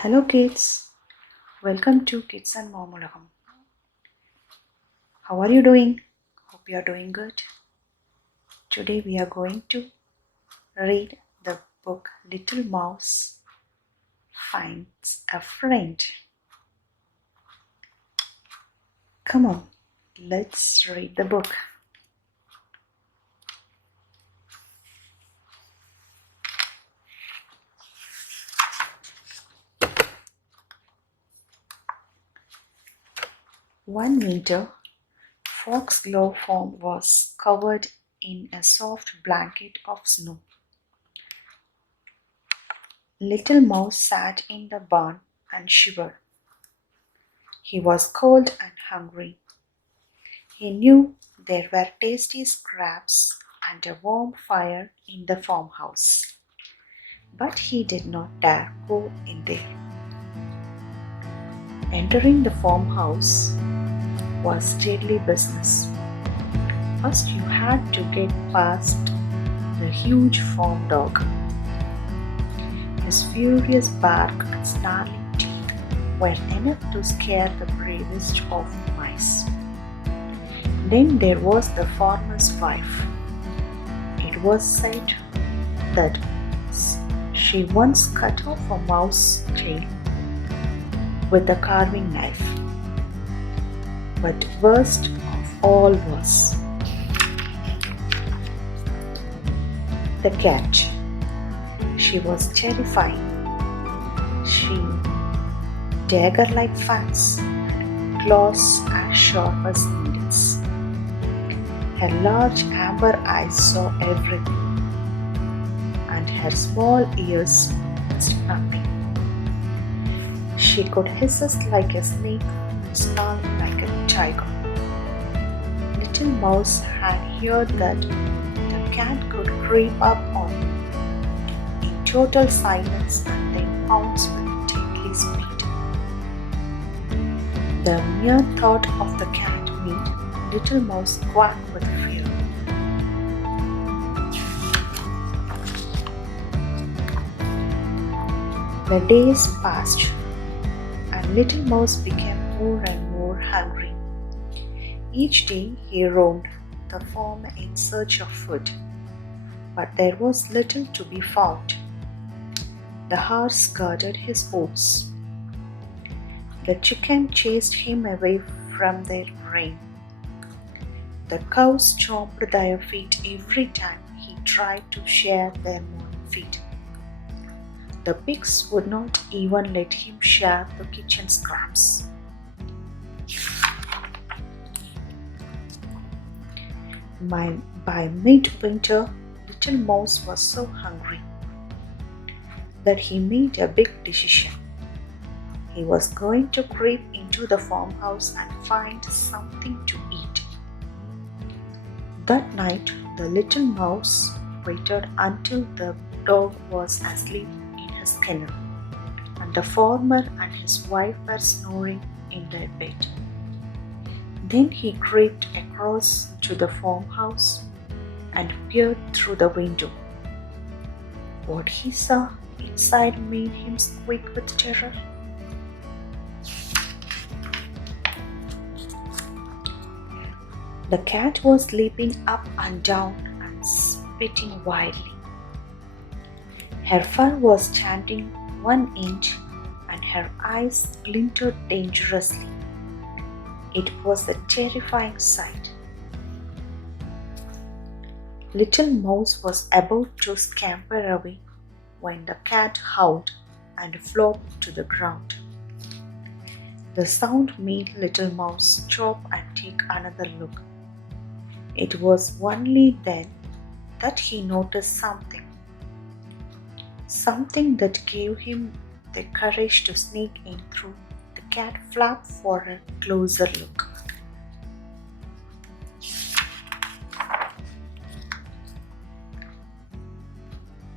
Hello kids, welcome to Kids and Momulagam. How are you doing? Hope you are doing good. Today we are going to read the book Little Mouse Finds a Friend. Come on, let's read the book. One winter, Foxglove Farm was covered in a soft blanket of snow. Little Mouse sat in the barn and shivered. He was cold and hungry. He knew there were tasty scraps and a warm fire in the farmhouse, but he did not dare go in there. Entering the farmhouse was deadly business. First, you had to get past the huge farm dog. His furious bark and snarling teeth were enough to scare the bravest of mice. Then there was the farmer's wife. It was said that she once cut off a mouse's tail with a carving knife. But worst of all was the cat. She was terrifying. She dagger-like fangs and claws as sharp as needles. Her large amber eyes saw everything, and her small ears missed nothing. She could hiss like a snake and snarl like a tiger. Little Mouse had heard that the cat could creep up on him in total silence and then pounce with deadly speed. The mere thought of the cat made Little Mouse quack with fear. The days passed, and Little Mouse became more and more hungry. Each day he roamed the farm in search of food, but there was little to be found. The horse guarded his oats. The chicken chased him away from their grain. The cows chomped their feet every time he tried to share their morning feed. The pigs would not even let him share the kitchen scraps. By midwinter, Little Mouse was so hungry that he made a big decision. He was going to creep into the farmhouse and find something to eat. That night, the little mouse waited until the dog was asleep in his kennel, and the farmer and his wife were snoring in their bed. Then he crept across to the farmhouse and peered through the window. What he saw inside made him squeak with terror. The cat was leaping up and down and spitting wildly. Her fur was standing 1 inch and her eyes glinted dangerously. It was a terrifying sight. Little Mouse was about to scamper away when the cat howled and flopped to the ground. The sound made Little Mouse stop and take another look. It was only then that he noticed something that gave him the courage to sneak in through the cat flap for a closer look.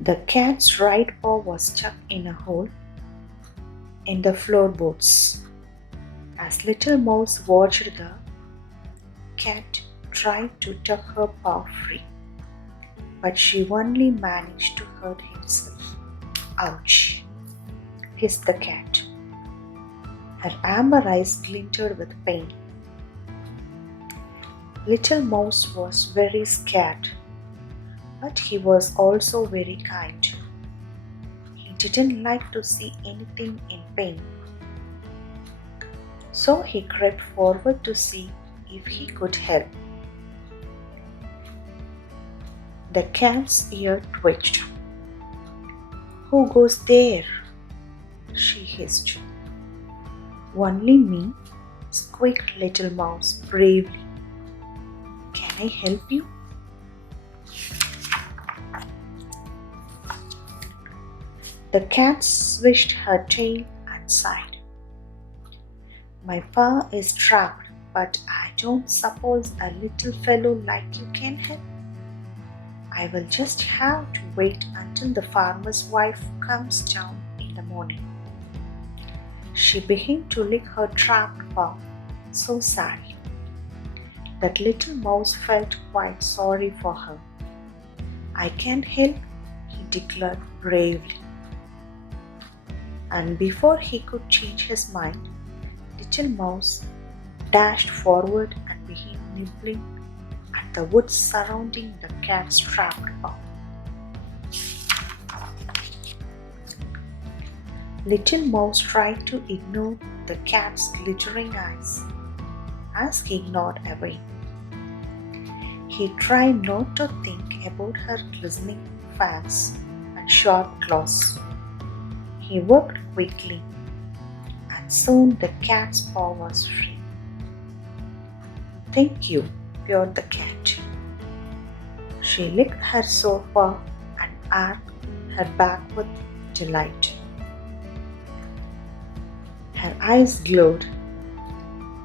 The cat's right paw was stuck in a hole in the floorboards. As Little Mouse watched, the cat tried to tuck her paw free, but she only managed to hurt himself. Ouch! hissed the cat. Her amber eyes glinted with pain. Little Mouse was very scared, but he was also very kind. He didn't like to see anything in pain. So he crept forward to see if he could help. The cat's ear twitched. "Who goes there?" she hissed. "Only me," squeaked Little Mouse bravely. "Can I help you?" The cat swished her tail and sighed. "My paw is trapped, but I don't suppose a little fellow like you can help. I will just have to wait until the farmer's wife comes down in the morning." She began to lick her trapped paw so sadly that Little Mouse felt quite sorry for her. "I can help," he declared bravely. And before he could change his mind, Little Mouse dashed forward and began nibbling at the wood surrounding the cat's trapped paw. Little Mouse tried to ignore the cat's glittering eyes as he gnawed away. He tried not to think about her glistening fangs and sharp claws. He worked quickly, and soon the cat's paw was free. "Thank you," purred the cat. She licked her sore paw and arched her back with delight. Her eyes glowed.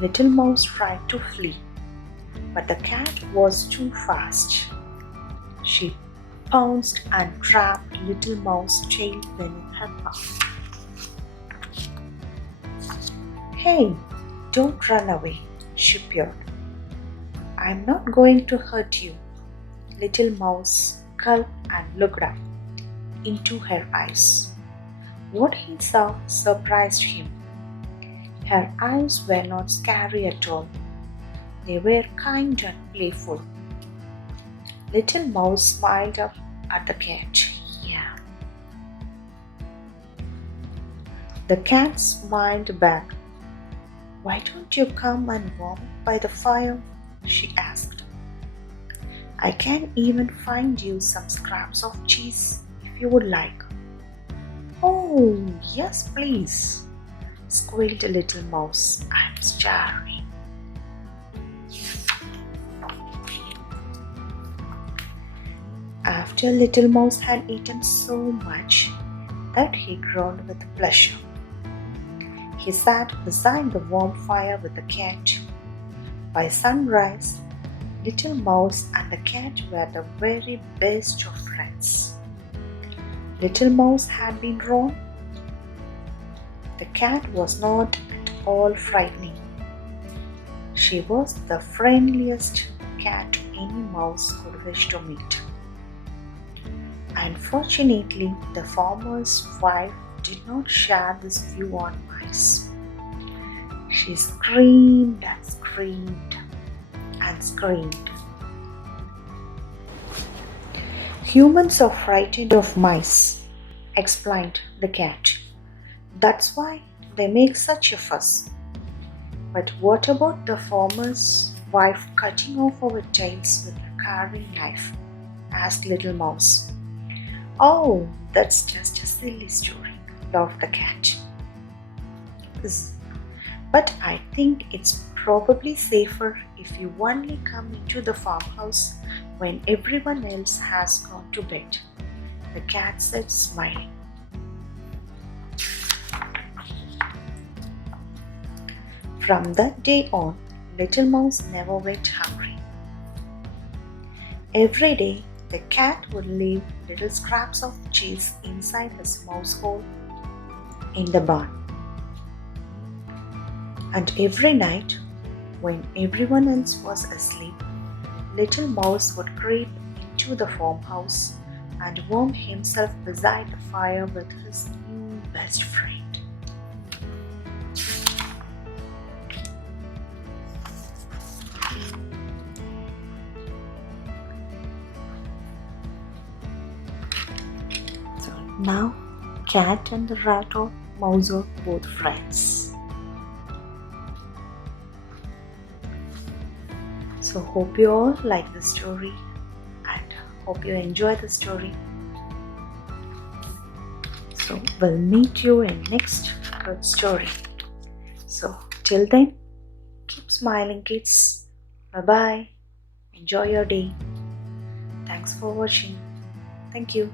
Little Mouse tried to flee, but the cat was too fast. She pounced and trapped Little Mouse's tail beneath her paw. "Hey, don't run away," she purred. "I'm not going to hurt you." Little Mouse gulped and looked up into her eyes. What he saw surprised him. Her eyes were not scary at all. They were kind and playful. Little Mouse smiled up at the cat. "Yeah." The cat smiled back. "Why don't you come and warm up by the fire?" she asked. "I can even find you some scraps of cheese if you would like." "Oh, yes, please," squealed Little Mouse. "I'm starving." After Little Mouse had eaten so much that he groaned with pleasure, he sat beside the warm fire with the cat. By sunrise, Little Mouse and the cat were the very best of friends. Little Mouse had been wrong. The cat was not at all frightening. She was the friendliest cat any mouse could wish to meet. Unfortunately, the farmer's wife did not share this view on mice. She screamed and screamed and screamed. "Humans are frightened of mice," explained the cat. "That's why they make such a fuss." "But what about the farmer's wife cutting off our tails with a carving knife?" asked Little Mouse. "Oh, that's just a silly story," laughed the cat. "But I think it's probably safer if you only come into the farmhouse when everyone else has gone to bed," the cat said, smiling. From that day on, Little Mouse never went hungry. Every day, the cat would leave little scraps of cheese inside his mouse hole in the barn. And every night, when everyone else was asleep, Little Mouse would creep into the farmhouse and warm himself beside the fire with his new best friend. So now cat and the rat or mouse are both friends. So hope you all like the story and hope you enjoy the story. So we'll meet you in next good story. So till then, keep smiling kids. Bye bye. Enjoy your day. Thanks for watching. Thank you.